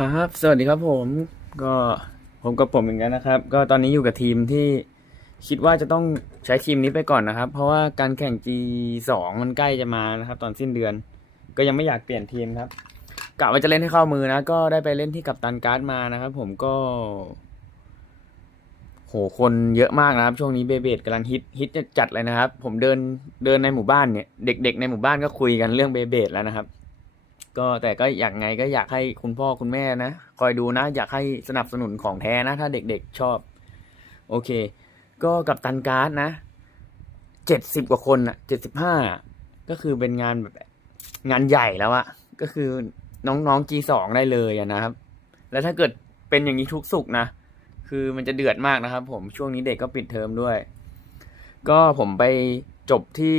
ครับ สวัสดีครับผมก็ผมกับผมเหมือนกันนะครับ ก็ตอนนี้อยู่กับทีมที่คิดว่าจะต้องใช้ทีมนี้ไปก่อนนะครับ เพราะว่าการแข่ง G2 มันใกล้จะมานะครับ ตอนสิ้นเดือน ก็ยังไม่อยากเปลี่ยนทีมครับกะว่าจะเล่นให้เข้ามือนะ ก็ได้ไปเล่นที่กับตันการ์ดมานะครับ ผมก็ โหคนเยอะมากนะครับ ช่วงนี้เบเบดกำลังฮิตฮิตจัดเลยนะครับ ผมเดินเดินในหมู่บ้านเนี่ย เด็ก ๆ ในหมู่บ้านก็คุยกันเรื่องเบเบดแล้วนะครับ ก็แต่ก็อย่างไงก็อยากให้คุณพ่อคุณแม่นะ คอยดูนะ อยากให้สนับสนุนของแท้นะ ถ้าเด็กๆชอบ โอเค ก็กับตันการ์ดนะเจ็ดสิบกว่าคนอะเจ็ดสิบห้าก็คือเป็นงานแบบงานใหญ่แล้วอะก็คือน้องๆ G2 ได้เลยอะนะครับ แล้วถ้าเกิดเป็นอย่างนี้ทุกสุกนะ คือมันจะเดือดมากนะครับ ผมช่วงนี้เด็กก็ปิดเทอมด้วย ก็ผมไปจบที่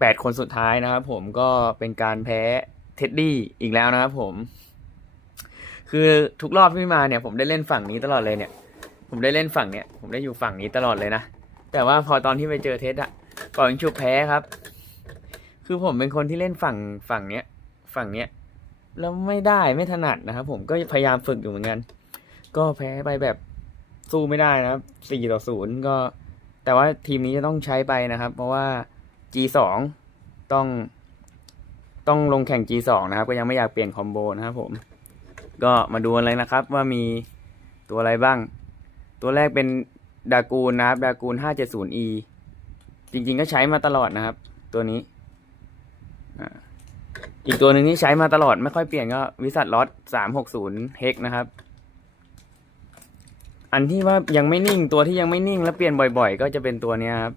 แปดคนสุดท้ายนะครับผมก็เป็นการแพ้ เท็ดดี้อีกแล้วนะครับผม คือทุกรอบที่มาเนี่ย ผมได้เล่นฝั่งนี้ตลอดเลยเนี่ย ผมได้เล่นฝั่งเนี้ยผมได้อยู่ฝั่งนี้ตลอดเลยนะ แต่ว่าพอตอนที่ไปเจอเท็ดอะก่อนชุบแพ้ครับ คือผมเป็นคนที่เล่นฝั่งฝั่งเนี้ย ฝั่งเนี้ยแล้วไม่ได้ไม่ถนัดนะครับผมก็พยายามฝึกอยู่เหมือนกัน ก็แพ้ไปแบบสู้ไม่ได้นะครับสี่ต่อศูนย์ก็ แต่ว่าทีมนี้จะต้องใช้ไปนะครับ เพราะว่า G2 ต้อง ต้องลงแข่ง G2 นะครับ ก็ยังไม่อยากเปลี่ยนคอมโบนะครับผม ก็มาดูอะไรนะครับ ว่ามีตัวอะไรบ้าง ตัวแรกเป็นดากูนนะครับ ดากูน 570e จริงๆก็ใช้มาตลอดนะครับ ตัวนี้ อีกตัวหนึ่งที่ใช้มาตลอดไม่ค่อยเปลี่ยนก็วิสัทล็อต360เฮกนะครับ อันที่ว่ายังไม่นิ่งตัวที่ยังไม่นิ่งแล้วเปลี่ยนบ่อย ๆ ก็จะเป็นตัวนี้ครับ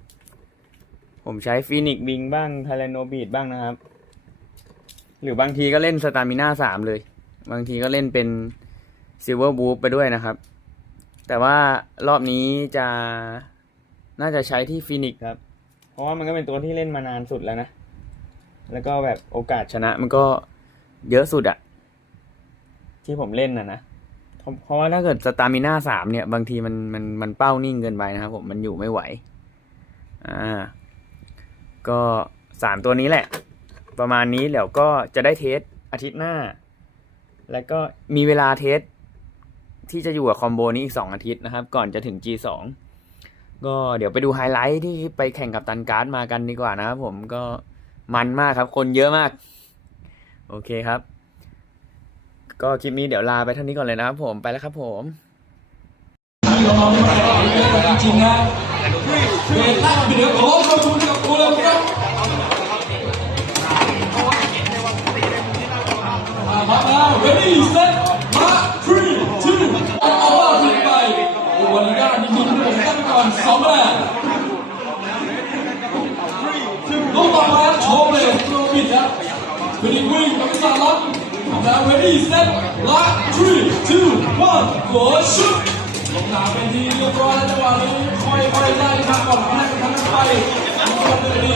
ผมใช้ฟีนิกบิงบ้างไทเลโนบีดบ้างนะครับ หรือบางทีก็เล่นสตามิน่าสามเลย บางทีก็เล่นเป็นซิลเวอร์บูฟไปด้วยนะครับ แต่ว่ารอบนี้จะน่าจะใช้ที่ฟีนิกครับ เพราะว่ามันก็เป็นตัวที่เล่นมานานสุดแล้วนะ แล้วก็แบบโอกาสชนะมันก็เยอะสุดอะที่ผมเล่นนะนะเพราะเพราะว่าถ้าเกิดสตามิน่าสามเนี่ย บางทีมันมันมันเป้านิ่งเกินไปนะครับผมมันอยู่ไม่ไหว อ่า ก็สามตัวนี้แหละ ประมาณนี้เดี๋ยวก็จะได้เทสอาทิตย์หน้า แล้วก็มีเวลาเทสที่จะอยู่กับคอมโบนี้อีกสองอาทิตย์นะครับ ก่อนจะถึง G2 ก็เดี๋ยวไปดูไฮไลท์ที่ไปแข่งกับตันการ์ดมากันดีกว่านะครับผมก็มันมากครับ คนเยอะมาก โอเคครับ ก็คลิปนี้เดี๋ยวลาไปเท่านี้ก่อนเลยนะครับผมไปแล้วครับผมจริงนะเวลาเดี๋ยวขอขอบคุณ ready set มา three two เอาว่าถึงไปโอวันนี้ก็มีคุณผมตั้งก่อนสองแรกลูกต่อมาโชว์เลยโชว์ปิดครับเป็นอีกวิ่งกับพิศาล็อกแล้ว ready set ละ three two one go shoot ลงหนาเป็นทีเรียบร้อยแล้วจังหวะนี้ค่อยๆไล่ทางก่อนให้ทางไปทุกคนเลยดี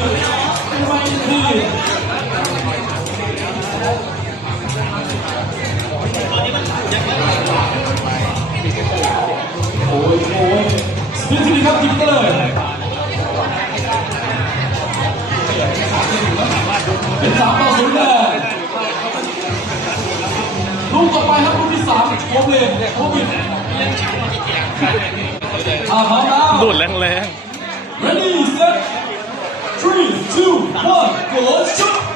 ไม่ดี โอ้ยโอ้ยสปินที่ครับยิงกันเลยเป็นสามต่อศูนย์เลยลูกต่อไปครับลูกที่สามโคเบนโควิดอ่าพร้อมแล้วดูดแรง ready set three two one go shoot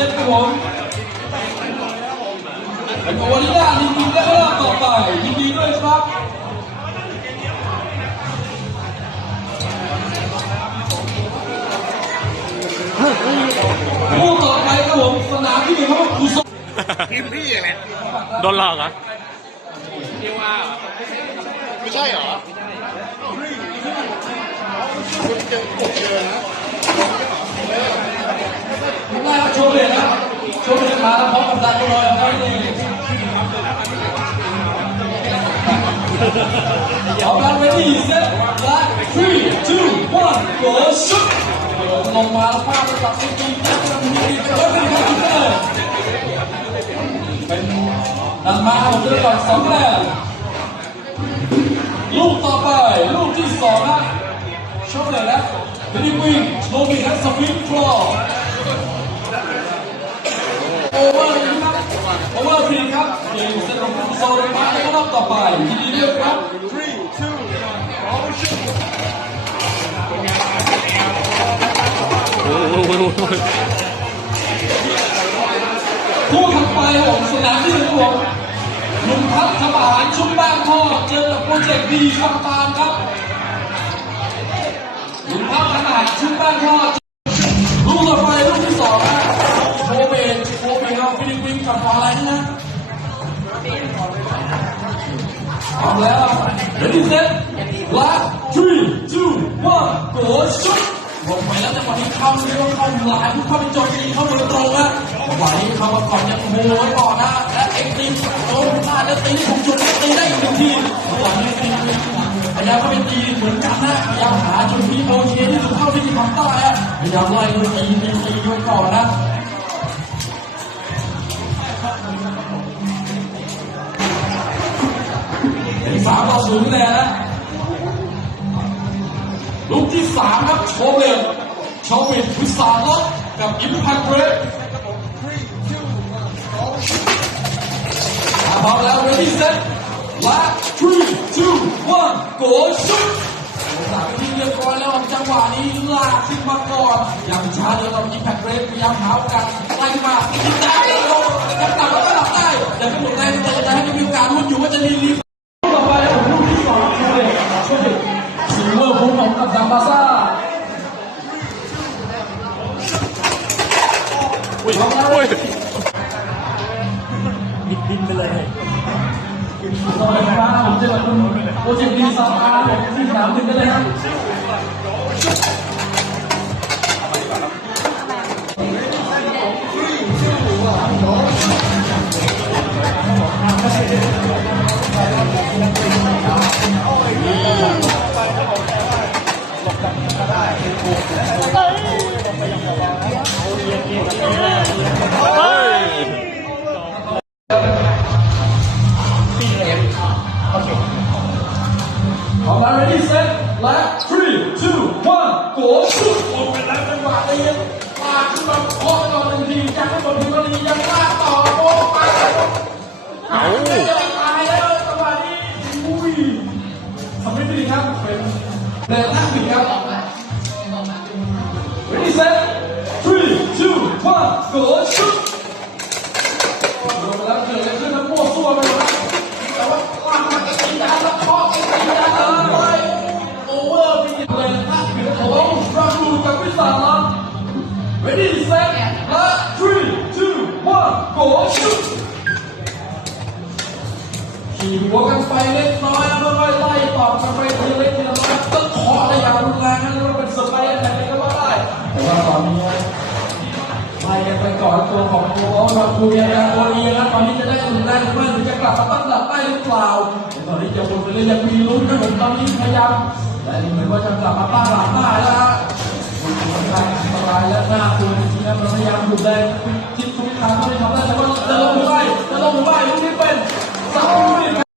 ย้เซตครับผมเป็นโอวาลิด้ายินดีและรอบต่อไปยินดีด้วยครับผู้ต่อไปครับผมสนามที่หนึ่งครับกุศลโดนหลอกเหรอไม่ใช่เหรอ ได้รับโชว์เลยนะโชว์เลยมาแล้วพร้อมกับดันลอยครับนี่เอาแล้วไปที่เซตและ three two one go shoot ลงมาแล้วพลาดไปกับจริงๆแล้วมีเกิดขึ้นครับทุกท่เป็นดันมาเอาเจอก่อนสองแรกลูกต่อไปลูกที่สองนะโชว์เลยนะ เวอร์เลยครับโอเวอร์ทีครับเกมเซตของฟุตซอลในมาในรอบต่อไปยินดีด้วยครับคู่ถัดไปของสนามที่หนึ่งของลุงพักสมอาหารชุบแป้งทอดเจอกับโปรเจกต์ดีคำตามครับลุงพักสมอาหารชุบแป้งทอด พร้อมแล้ว ready set last three two one go shoot ลงไปแล้วจังหวะนี้เข้าเรียกว่าเข้าหลายผู้เข้าไปโจมตีเข้าโดยตรงนะจังหวะนี้เข้ามาก่อนยังโมไว้ก่อนนะและเอ็กซ์ตีโดนพลาดแล้วตีถูกจุดตีได้อีกหนึ่งทีจังหวะนี้ตีพยายามเข้าไปตีเหมือนกันนะพยายามหาจุดที่โอเคที่สุดเท่าที่จะทำได้อะพยายามไล่ดูตีตีตีไว้ก่อนนะ สามต่อศูนย์เลยนะลูกที่สามครับโชเวลโชเวลวิสาล็อกกับอิมแพคเรกพร้อมแล้ว ready set และ three two one go shoot หลังที่เรียบร้อยแล้วจังหวะนี้ลากขึ้นมาก่อนอยังช้าเดี๋ยวเราอิมแพคเรกพยายามหาโอกาสไล่มายิงได้แล้วยังตัดแล้วก็หลับได้แต่ไม่หมดแรงแต่ยังไงให้มีโอกาสลุ้นอยู่ว่าจะรี ลโชเวลซิลเวอร์พูลของกับดัมบาซ่าอุ้ยอุ้ยบิดบินไปเลยสวัสดีครับผมเจอกับคุณโขี่หัวกันไปเล็กน้อยแล้วค่อยไล่ตอบกันไปทีเล็กทีน้อยต้องขอได้อย่างรุนแรงนะว่าเป็นสไปเร์แมนก็ว่าได้ แต่ว่าตอนนี้ไล่กันไปก่อนตัวของโอ้มาคูเนียนะโอเนียนะตอนนี้จะได้รุนแรงหรือไม่หรือจะกลับมาตั้งหลักได้หรือเปล่าตอนนี้จะวนไปเลยอยยังมีลุ้นนะผมตอนนี้พยายามแต่ดูเหมือนว่าจะกลับมาตั้งหลักได้แล้วฮะอันตรายและน่ากลัวจริงๆนะพยายามหยุดแรงจิตทุณพิาก็ไม่ทำได้แต่ว่าจะลงหรือไม่จะลงหรือไม่ลูกนี้เป็น So.